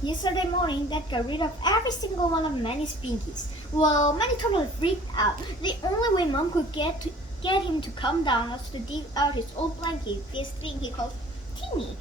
Yesterday morning, Dad got rid of every single one of Manny's pinkies. Well, Manny totally freaked out. The only way Mom could get him to calm down was to dig out his old blanket, this thing he calls Tingy.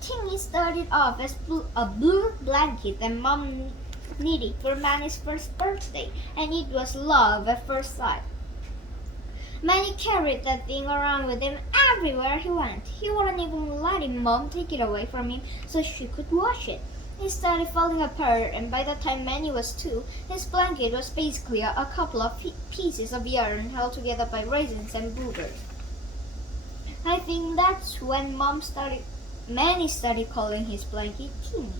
Tingy started off as a blue blanket that Mom knitted for Manny's first birthday, and it was love at first sight. Manny carried that thing around with him everywhere he went. He wouldn't even let his Mom take it away from him so she could wash it. It started falling apart, and by the time Manny was 2, his blanket was basically a couple of pieces of yarn held together by raisins and boogers. I think that's when Manny started calling his blanket Teeny.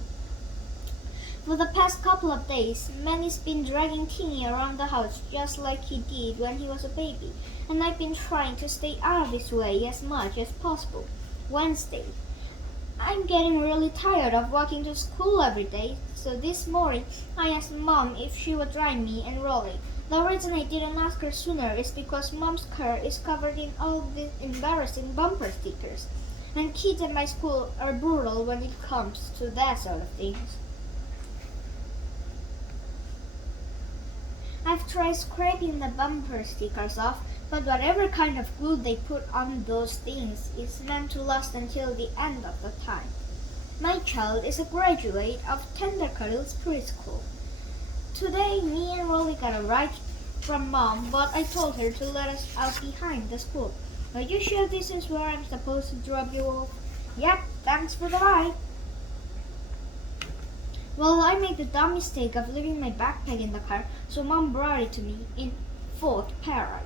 For the past couple of days, Manny's been dragging Teeny around the house just like he did when he was a baby, and I've been trying to stay out of his way as much as possible. Wednesday. I'm getting really tired of walking to school every day, so this morning I asked Mom if she would drive me and Rolly. The reason I didn't ask her sooner is because Mom's car is covered in all these embarrassing bumper stickers, and kids at my school are brutal when it comes to that sort of things. I've tried scraping the bumper stickers off, but whatever kind of glue they put on those things is meant to last until the end of the time. My child is a graduate of Tendercuddles Preschool. Today, me and Rolly got a ride from Mom, but I told her to let us out behind the school. Are you sure this is where I'm supposed to drop you off? Yep, thanks for the ride. Well, I made the dumb mistake of leaving my backpack in the car, so Mom brought it to me in fourth period.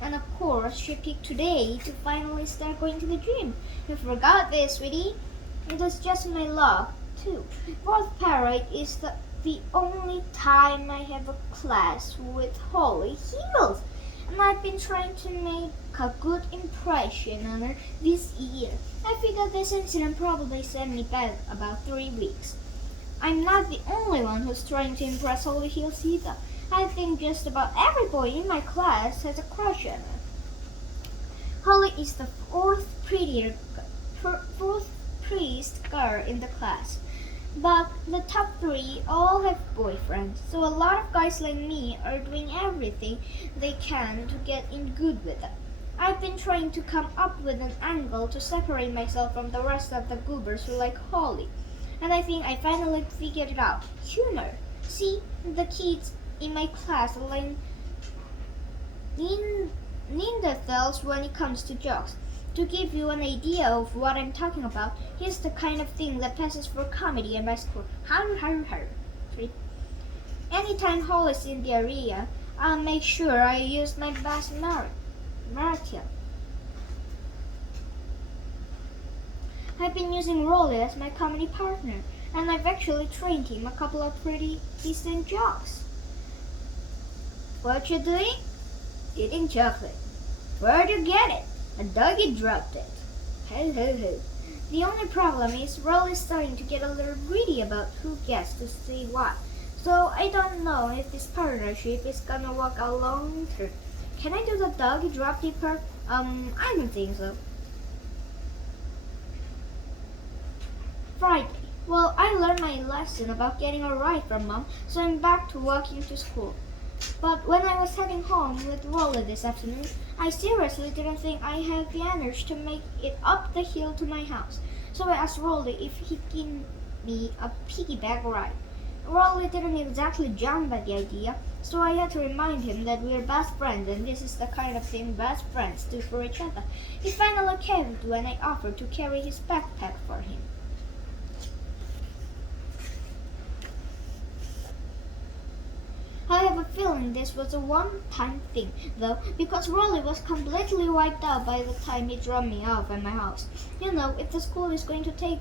And of course, she picked today to finally start going to the gym. You forgot this, sweetie. It was just my luck, too. Fourth period is the only time I have a class with holy heels. And I've been trying to make a good impression on her this year. I figured this incident probably set me back about 3 weeks. I'm not the only one who's trying to impress Holy Heels either. I think just about every boy in my class has a crush on her. Holly is the fourth prettiest girl in the class. But the top 3 all have boyfriends, so a lot of guys like me are doing everything they can to get in good with them. I've been trying to come up with an angle to separate myself from the rest of the goobers who like Holly. And I think I finally figured it out. Humor. See, the kids in my class learn Neanderthals when it comes to jokes. To give you an idea of what I'm talking about, here's the kind of thing that passes for comedy in my school. Har har har. Anytime Holly's in the area, I'll make sure I use my best Marathon. I've been using Rolly as my comedy partner, and I've actually trained him a couple of pretty decent jokes. What you doing? Eating chocolate. Where'd you get it? A doggy dropped it. Ho ho ho. The only problem is Rolly's starting to get a little greedy about who gets to say what. So I don't know if this partnership is gonna work out long term. Can I do the doggy drop it part? I don't think so. Friday. Well, I learned my lesson about getting a ride from Mom, so I'm back to walking to school. But when I was heading home with Rolly this afternoon, I seriously didn't think I had the energy to make it up the hill to my house. So I asked Rolly if he'd give me a piggyback ride. Rolly didn't exactly jump at the idea, so I had to remind him that we're best friends and this is the kind of thing best friends do for each other. He finally caved when I offered to carry his backpack for him. I have a feeling this was a one-time thing, though, because Rolly was completely wiped out by the time he dropped me off at my house. You know, if the school is going to take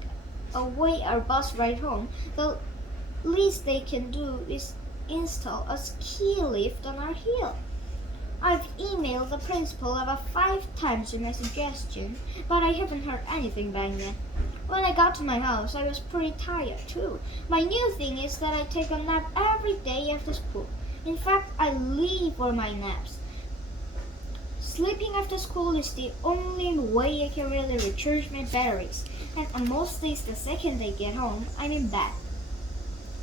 away our bus ride home, the least they can do is install a ski lift on our hill. I've emailed the principal about 5 times with my suggestion, but I haven't heard anything back yet. When I got to my house, I was pretty tired too. My new thing is that I take a nap every day after school. In fact, I live for my naps. Sleeping after school is the only way I can really recharge my batteries. And on most days, the second I get home, I'm in bed.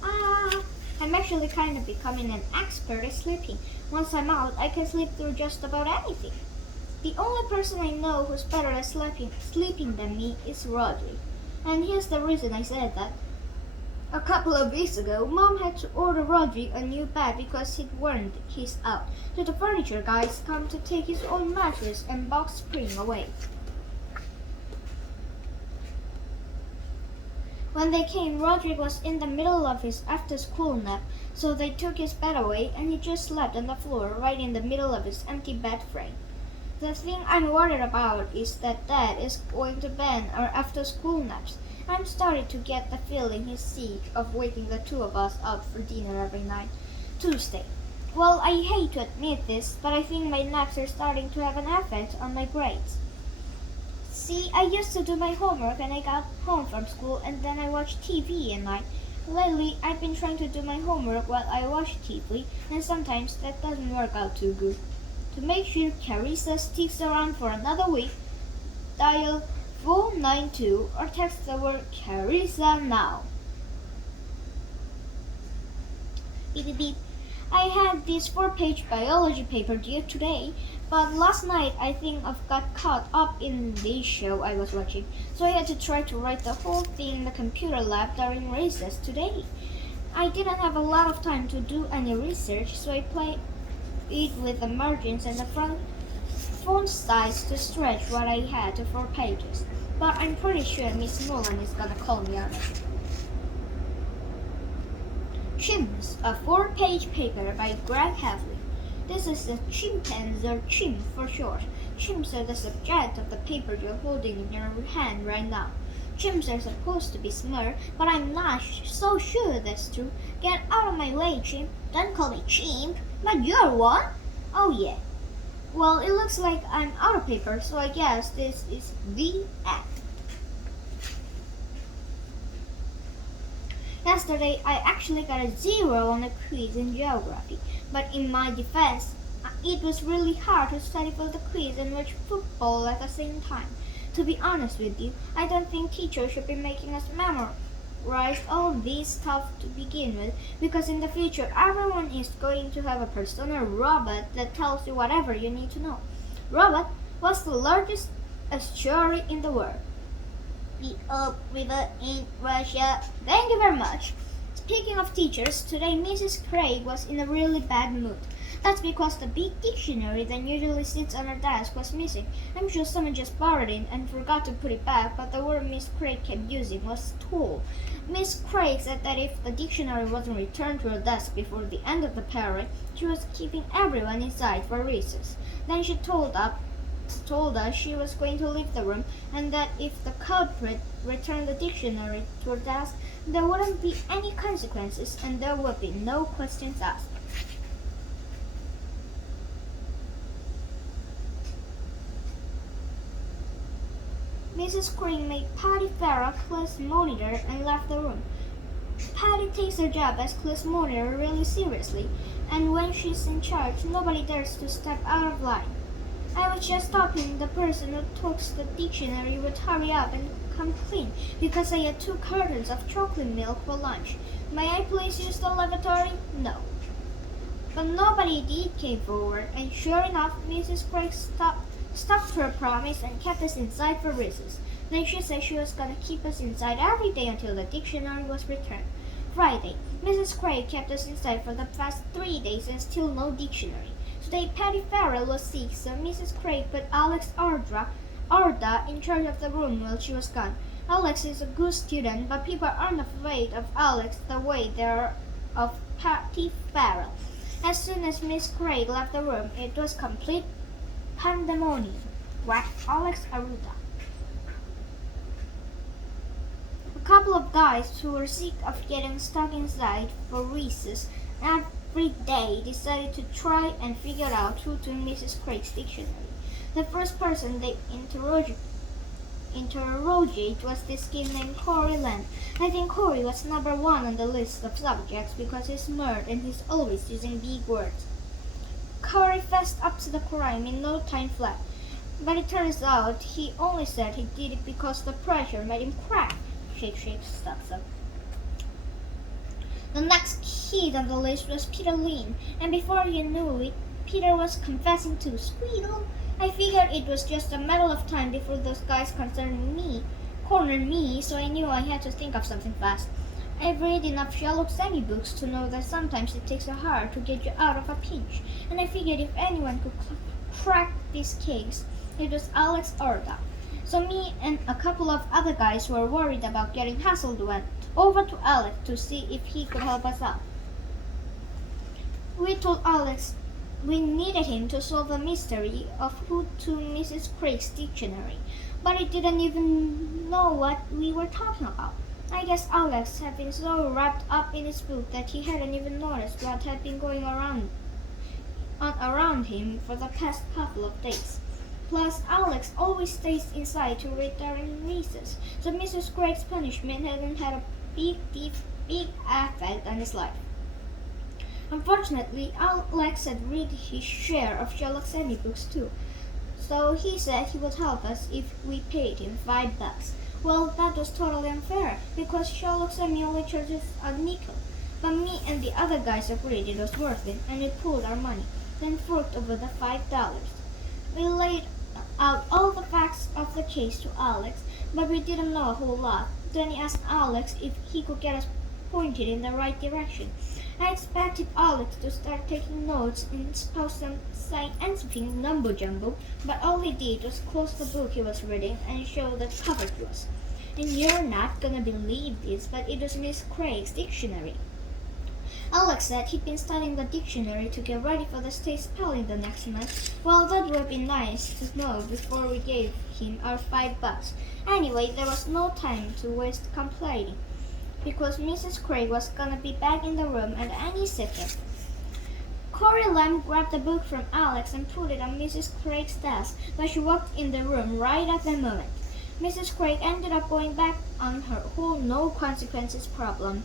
I'm actually kind of becoming an expert at sleeping. Once I'm out, I can sleep through just about anything. The only person I know who's better at sleeping than me is Rodri. And here's the reason I said that. A couple of weeks ago, Mom had to order Rodri a new bed because he'd worn his out. So the furniture guys come to take his old mattress and box spring away. When they came, Roderick was in the middle of his after-school nap, so they took his bed away and he just slept on the floor right in the middle of his empty bed frame. The thing I'm worried about is that Dad is going to ban our after-school naps. I'm starting to get the feeling he's sick of waking the two of us up for dinner every night. Tuesday. Well, I hate to admit this, but I think my naps are starting to have an effect on my grades. See, I used to do my homework when I got home from school and then I watched TV at night. Lately, I've been trying to do my homework while I watch TV, and sometimes that doesn't work out too good. To make sure Carissa sticks around for another week, dial 492 or text the word Carissa now. Beep beep beep. I had this 4-page biology paper due today, but last night I think I got caught up in this show I was watching, so I had to try to write the whole thing in the computer lab during recess today. I didn't have a lot of time to do any research, so I played it with the margins and the font size to stretch what I had to 4 pages. But I'm pretty sure Miss Nolan is gonna call me on it. Chimps, a 4-page paper by Greg Havley. This is the chimpanzee or chimp for short. Chimps are the subject of the paper you're holding in your hand right now. Chimps are supposed to be smart, but I'm not so sure that's true. Get out of my way, chimp. Don't call me chimp. But you're one? Oh yeah. Well, it looks like I'm out of paper, so I guess this is the end. Yesterday, I actually got a 0 on a quiz in geography, but in my defense, it was really hard to study for the quiz and watch football at the same time. To be honest with you, I don't think teachers should be making us memorize all this stuff to begin with, because in the future, everyone is going to have a personal robot that tells you whatever you need to know. Robot was the largest estuary in the world. The Ob River in Russia. Thank you very much. Speaking of teachers, today Mrs. Craig was in a really bad mood. That's because the big dictionary that usually sits on her desk was missing. I'm sure someone just borrowed it and forgot to put it back, but the word Miss Craig kept using was tool. Miss Craig said that if the dictionary wasn't returned to her desk before the end of the period, she was keeping everyone inside for recess. Then she told us she was going to leave the room and that if the culprit returned the dictionary to her desk, there wouldn't be any consequences and there would be no questions asked. Mrs. Crane made Patty Farrell class monitor and left the room. Patty takes her job as class monitor really seriously, and when she's in charge, nobody dares to step out of line. I was just hoping the person who talks the dictionary would hurry up and come clean, because I had 2 cartons of chocolate milk for lunch. May I please use the lavatory? No. But nobody did came forward, and sure enough, Mrs. Craig stuck to her promise and kept us inside for recess. Then she said she was gonna keep us inside every day until the dictionary was returned. Friday, Mrs. Craig kept us inside for the past 3 days and still no dictionary. Today, Patty Farrell was sick, so Mrs. Craig put Alex Arda in charge of the room while she was gone. Alex is a good student, but people aren't afraid of Alex the way they are of Patty Farrell. As soon as Miss Craig left the room, it was complete pandemonium. Whack Alex Arda. A couple of guys who were sick of getting stuck inside for recess every day decided to try and figure out who took Mrs. Craig's dictionary. The first person they interrogated was this kid named Corey Land. I think Corey was number 1 on the list of subjects because he's smart and he's always using big words. Corey fessed up to the crime in no time flat, but it turns out he only said he did it because the pressure made him crack. Shake, shake, stop, stop. The next kid on the list was Peter Lynn, and before you knew it, Peter was confessing to Squeedle. I figured it was just a matter of time before those guys cornered me, so I knew I had to think of something fast. I've read enough Sherlock Sammy books to know that sometimes it takes a heart to get you out of a pinch, and I figured if anyone could crack this case, it was Alex Orda. So me and a couple of other guys who were worried about getting hassled went over to Alex to see if he could help us out. We told Alex we needed him to solve the mystery of who to Mrs. Craig's dictionary, but he didn't even know what we were talking about. I guess Alex had been so wrapped up in his book that he hadn't even noticed what had been going around him for the past couple of days. Plus, Alex always stays inside to read during recess, so Mrs. Craig's punishment hadn't had a big effect on his life. Unfortunately, Alex had read his share of Sherlock Sammy books too, so he said he would help us if we paid him $5. Well, that was totally unfair, because Sherlock Sammy only charges a nickel. But me and the other guys agreed it was worth it, and we pooled our money, then forked over the $5. We laid out all the facts of the case to Alex, but we didn't know a whole lot. Then he asked Alex if he could get us pointed in the right direction. I expected Alex to start taking notes and spout some scientific mumbo-jumbo, but all he did was close the book he was reading and show the cover to us. And you're not gonna believe this, but it was Miss Craig's dictionary. Alex said he'd been studying the dictionary to get ready for the state spelling the next month. Well, that would be nice to know before we gave him our $5. Anyway, there was no time to waste complaining, because Mrs. Craig was gonna be back in the room at any second. Corey Lamb grabbed the book from Alex and put it on Mrs. Craig's desk, but she walked in the room right at the moment. Mrs. Craig ended up going back on her whole no consequences problem.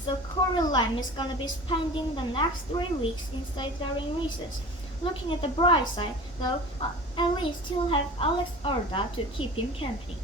So Corey Lamb is gonna be spending the next 3 weeks inside during recess. Looking at the bright side, though, at least he'll have Alex Orda to keep him company.